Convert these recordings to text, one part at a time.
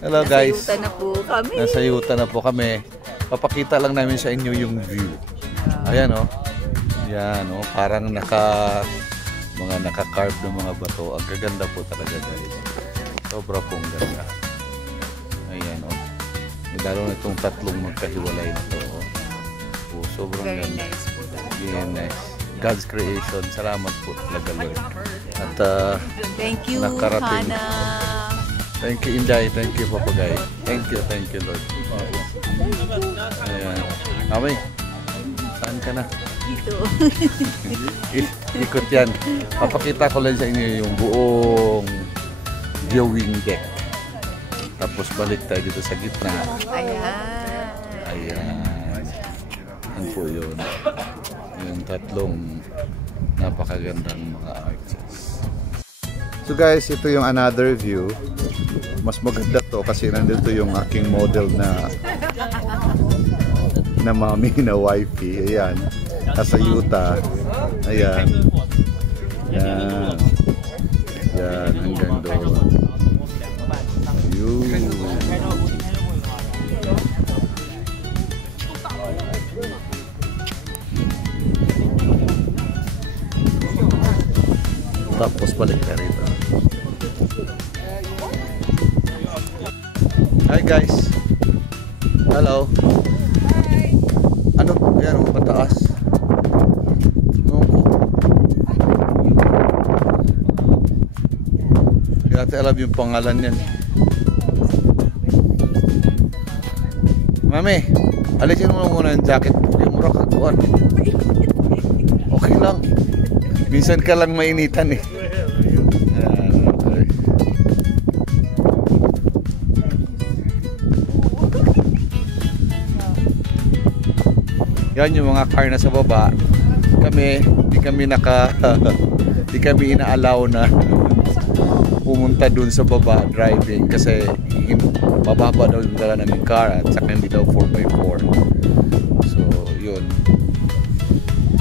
Hello guys. Nasa yuta na po kami. Nasa yuta na po kami. Papakita lang namin sa inyo yung view. Ayan oh. Yan oh, parang mga naka-carve ng mga bato. Ang gaganda po talaga guys. Sobra pong ganda. Ayan oh. Lalo na itong tatlong magkahiwalay na to. Oh, sobrang Very ganda. nice po. Yeah, nice. God's creation. Salamat po talaga Lord. At thank you, nakarating. Hana. Thank you, Inday. Thank you, Papagay. Thank you, Lord. Ayan. Mami, saan ka na? Dito. Ikot yan. Papakita ko lang sa inyo yung buong viewing deck. Tapos balik tayo dito sa gitna. Ayan. Ayan. Yan po yun. Yung tatlong napakagandang mga arches. So guys, ito yung another view. Mas maganda to kasi nandito yung aking model na mami na wifey. Ayan. Nasa Utah. Ayan. Yan. Yan. Hanggang doon. Ayun. Tapos balik ka rito. Hi guys. Hello. Hi. Ano? Ayan, mataas. Hindi natin alam yung pangalan yan. Mami, alisin mo muna yung jacket mo. Yung mura kaguan. Okay lang. Minsan ka lang mainitan eh. Yan yung mga car na sa baba. Kami, di kami inaalaw na pumunta dun sa baba driving kasi mababa daw yung dala namin car at saka hindi daw 4x4. So, yun.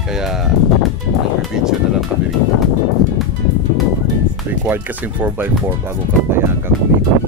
Kaya nag-video na lang kami rito. Required kasi 4x4 bago ka payagang umikot.